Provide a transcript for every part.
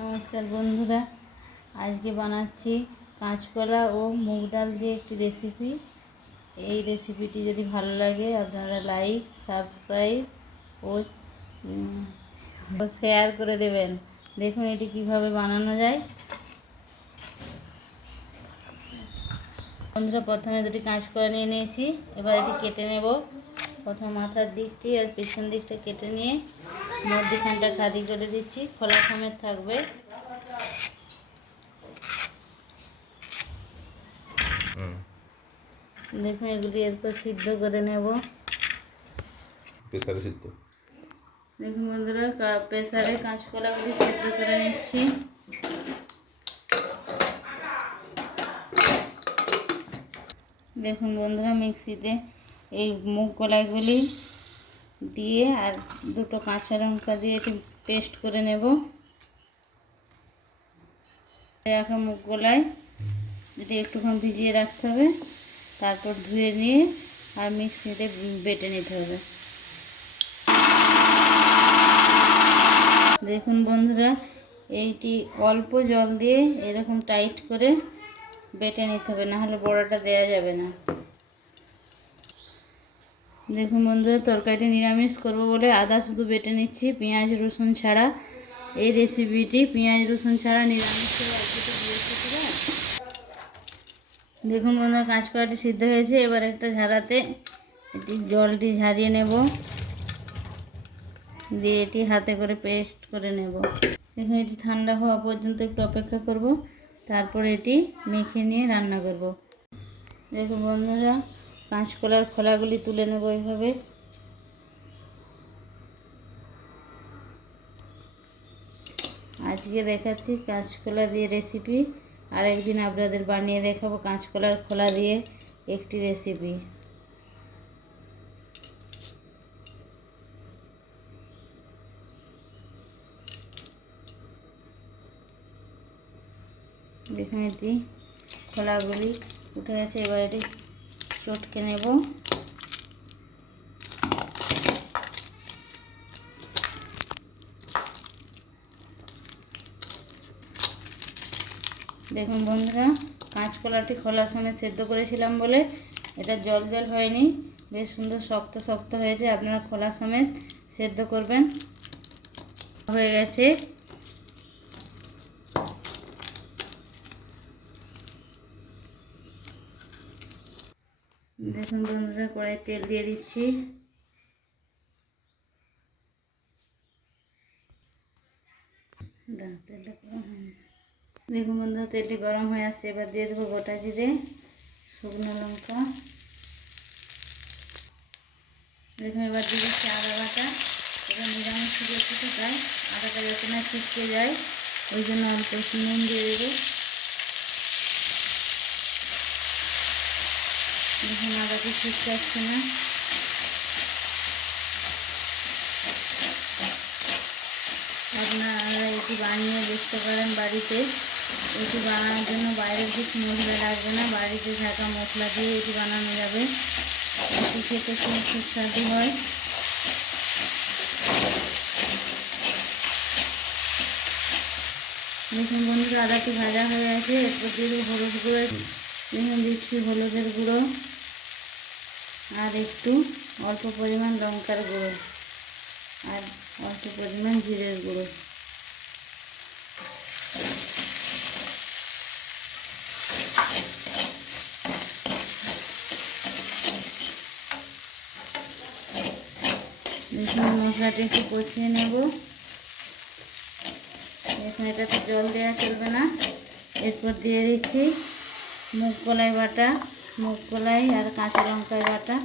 নমস্কার বন্ধুরা, আজকে বানাচ্ছি কাঁচকলা ও মুগ ডাল দিয়ে একটি রেসিপি এই রেসিপিটি যদি ভালো লাগে, আপনারা লাইক সাবস্ক্রাইব ও শেয়ার করে দেবেন। দেখুন এটি কীভাবে বানানো যায়। বন্ধুরা, প্রথমে দুটি কাঁচকলা নিয়ে নিয়েছি। এবার এটি কেটে নেব। প্রথম মাথার দিকটি আর পেছন দিকটা কেটে নিয়ে মধ্যখানটা খাদি করে দিচ্ছি খোলা সমেত থাকবে। দেখুন এগুলি এরপর সিদ্ধ করে নেব। প্রেসারে সিদ্ধ। দেখুন বন্ধুরা প্রেসারে কাঁচকলাগুলি সিদ্ধ করে নিচ্ছি। দেখুন বন্ধুরা মিক্সিতে এই মুগ কলাইগুলি দিয়ে আর দুটো কাঁচা লঙ্কা দিয়ে একটু পেস্ট করে নেব। রাখা মুখ গোলায় যদি একটুক্ষণ ভিজিয়ে রাখতে হবে। তারপর ধুয়ে নিয়ে আর মিক্সিতে বেটে নিতে হবে। দেখুন বন্ধুরা, এইটি অল্প জল দিয়ে এরকম টাইট করে বেটে নিতে হবে না হলে বড়াটা দেওয়া যাবে না। দেখুন বন্ধুরা, তরকারিটি নিরামিষ করব বলে আদা শুধু বেটে নিচ্ছি, পেঁয়াজ, রসুন ছাড়া। এই রেসিপিটি পেঁয়াজ, রসুন ছাড়া নিরামিষ। দেখুন বন্ধুরা, কাঁচকলাটি সিদ্ধ হয়েছে। এবার একটা ঝাড়াতে এটি জলটি ঝারিয়ে নেব। দিয়ে এটি হাতে করে পেস্ট করে নেব। দেখুন, এটি ঠান্ডা হওয়া পর্যন্ত একটু অপেক্ষা করব। তারপর এটি মেখে নিয়ে রান্না করব। দেখুন বন্ধুরা কাঁচকলার খোলাগুলি তুলে নেব এইভাবে। আজকে দেখাচ্ছি কাঁচকলা দিয়ে রেসিপি আর একদিন আপনাদের বানিয়ে দেখাবো কাঁচকলার খোলা দিয়ে একটি রেসিপি দেখুন এটি খোলাগুলি উঠে গেছে, এবার এটি চটকে নেব। দেখুন বন্ধুরা, কাঁচকলাটি খোলার সময় সেদ্ধ করেছিলাম বলে এটা জল জল হয়নি। বেশ সুন্দর শক্ত শক্ত হয়েছে, আপনারা খোলা সমেত সেদ্ধ করবেন। হয়ে গেছে। দেখুন বন্ধুরা কড়াই তেল দিয়ে দিচ্ছি। দেখুন বন্ধুরা, তেলটি গরম হয়ে আসছে। এবার দিয়ে দেবো গোটা জিরে, শুকনো লঙ্কা। দেখুন, এবার দিয়ে দিচ্ছি আদা বাটা। এবার নিরামিষ তো তাই আদাটা যাতে না ছিটকে যায়, ওই জন্য অল্প নুন দিয়ে দেবো। দেখুন আদাটি ছিটকাচ্ছে না? আপনারা এটি বানিয়ে দেখতে পারেন বাড়িতে। এটি বানানোর জন্য বাইরের কিছু মশলা লাগবে না, বাড়িতে থাকা মশলা দিয়ে এটি বানানো যাবে। এটি খেতে খুব সুস্বাদু হয়। দেখুন বন্ধুরা আদাটি ভাজা হয়ে আছে, এরপর দিয়ে হলুদ গুঁড়ো। দেখুন দিচ্ছি হলুদের গুঁড়ো আর একটু অল্প পরিমাণ লঙ্কার গুঁড়ো আর অল্প পরিমাণ জিরের গুঁড়ো। দেখুন মশলাটা একটু কষিয়ে নেব। এখন এটাতে জল দেওয়া চলবে না। এরপর দিয়ে দিচ্ছি মুগ কলাই বাটা, মুগ কলাই আর কাঁচা লঙ্কায় বাটা।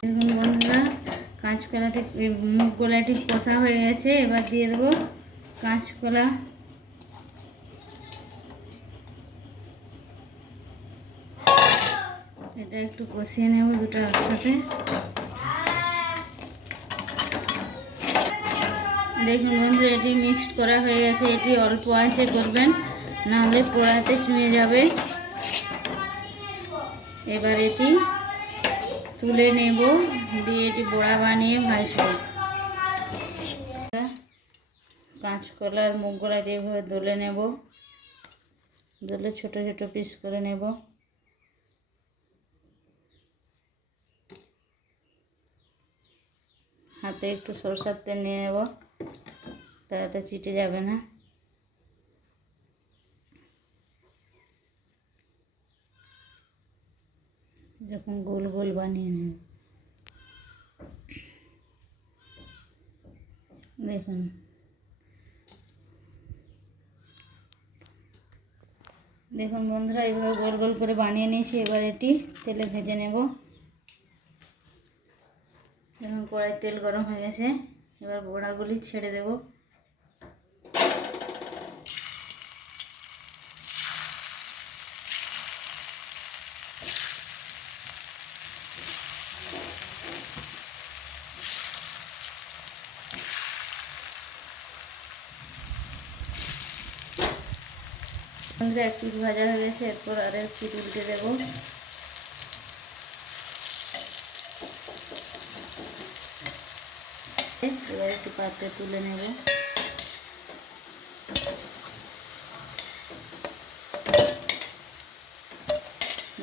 দেখুন বন্ধুরা কাঁচকলাটি মুগ কলাইটি কষা হয়ে গেছে, এবার দিয়ে দেবো কাঁচকলা। এটা একটু কষিয়ে নেব দুটো একসাথে। দেখুন বন্ধুরা এটি মিক্সড করা হয়ে গেছে। এটি অল্প আছে করবেন, নাহলে পোড়াতে চুঁয়ে যাবে। এবার এটি তুলে নেব, দিয়ে এটি বড়া বানিয়ে ভাজবো। কাঁচকলার মুগগুলাটি এভাবে দলে নেব, দলে ছোট ছোট পিস করে নেব। হাতে একটু সরষার তেল নিয়ে নেব। তাতে চিটে যাবে না? যখন গোল গোল বানিয়ে নেব। দেখুন। দেখুন বন্ধুরা, এইভাবে গোল গোল করে বানিয়ে নিয়েছি। এবার এটি তেলে ভেজে নেব। দেখুন কড়াই তেল গরম হয়ে গেছে। এবার বড়াগুলি ছেড়ে দেব। এক পিস ভাজা হয়ে গেছে, এরপর আর এক পিস উল্টে দেবো। এবার একটু পাত্রে তুলে নেব।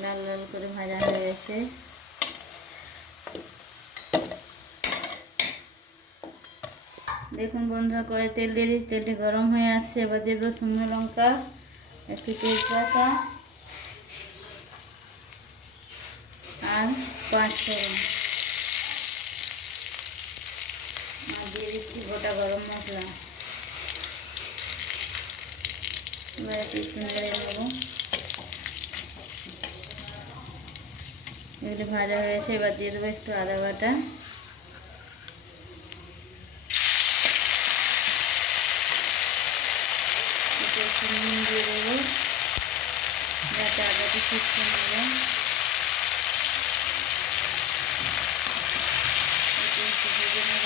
লাল লাল করে ভাজা হয়ে গেছে। দেখুন বন্ধুরা করে তেল দিয়ে দিচ্ছি তেলটি গরম হয়ে আসছে। এবার দিয়ে দেবো শুকনো লঙ্কা, একটু তেজপাতা আর পাঁচ আর দিয়ে দিচ্ছি গোটা গরম মশলা এবার একটু নেড়ে নেব ভাজা হয়ে গেছে এবার দিয়ে দেবো। একটু আদা বাটা একটু নুন দিয়ে দেবো। যাতে আদাটি শুকনো নেবে একটু ভেজে নেব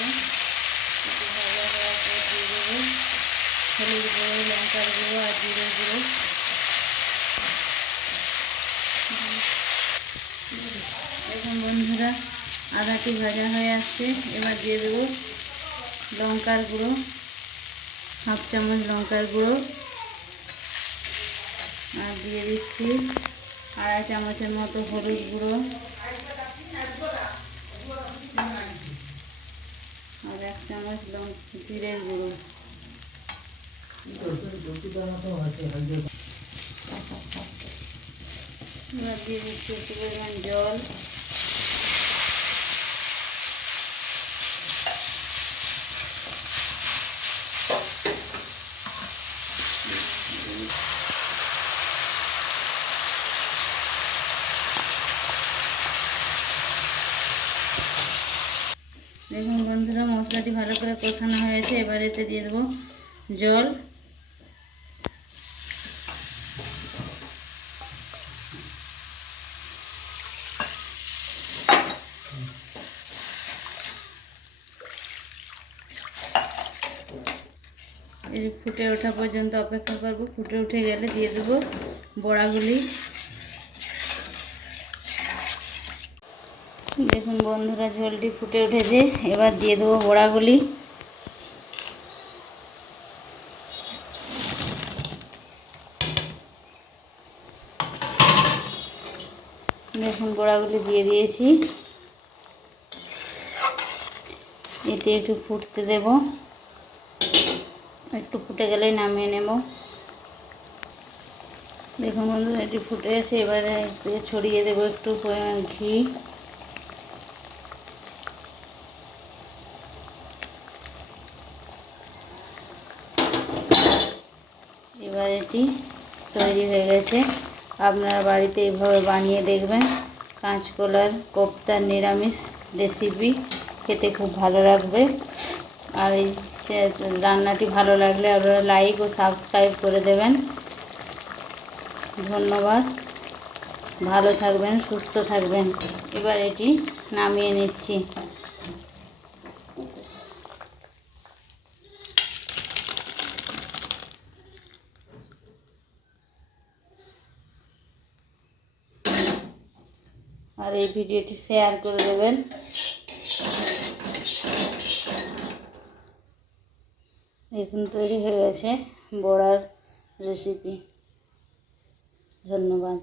একটু ভাজা হওয়ার পর দিয়ে দেবো হলুদ লঙ্কার গুঁড়ো আর জিরে গুঁড়ো দেখুন বন্ধুরা আদাটি ভাজা হয়ে আসছে, এবার দিয়ে দেবো লঙ্কার গুঁড়ো, হাফ চামচ লঙ্কার গুঁড়ো। আর দিয়ে দিচ্ছি আড়াই চামচের মতো হলুদ গুঁড়ো। আর এক চামচ লঙ্কা জিরের গুঁড়ো। জল দেখুন বন্ধুরা মশলাটি ভালো করে কষানো হয়েছে। এবার এতে দিয়ে দেবো জল এই ফুটে ওঠা পর্যন্ত অপেক্ষা করব। ফুটে উঠে গেলে দিয়ে দেবো বড়াগুলি। দেখুন বন্ধুরা, ঝোলটি ফুটে উঠেছে। এবার দিয়ে দেবো বড়াগুলি। দেখুন বড়াগুলি দিয়ে দিয়েছি। এটি একটু ফুটতে দেব। একটু ফুটে গেলেই নামিয়ে নেব। দেখুন বন্ধু এটি ফুটে গেছে, এবারে ছড়িয়ে দেবো একটু পরিমাণ ঘি। এবার এটি তৈরি হয়ে গেছে। আপনারা বাড়িতে এইভাবে বানিয়ে দেখবেন। কাঁচকলার কোপ্তার নিরামিষ রেসিপি খেতে খুব ভালো লাগবে। আর এই রান্নাটি ভালো লাগলে আপনারা লাইক ও সাবস্ক্রাইব করে দেবেন। ধন্যবাদ। ভালো থাকবেন, সুস্থ থাকবেন। এবার এটি নামিয়ে নিচ্ছি। আর এই ভিডিওটি শেয়ার করে দেবেন। দেখুন তৈরি হয়ে গেছে বড়ার রেসিপি ধন্যবাদ।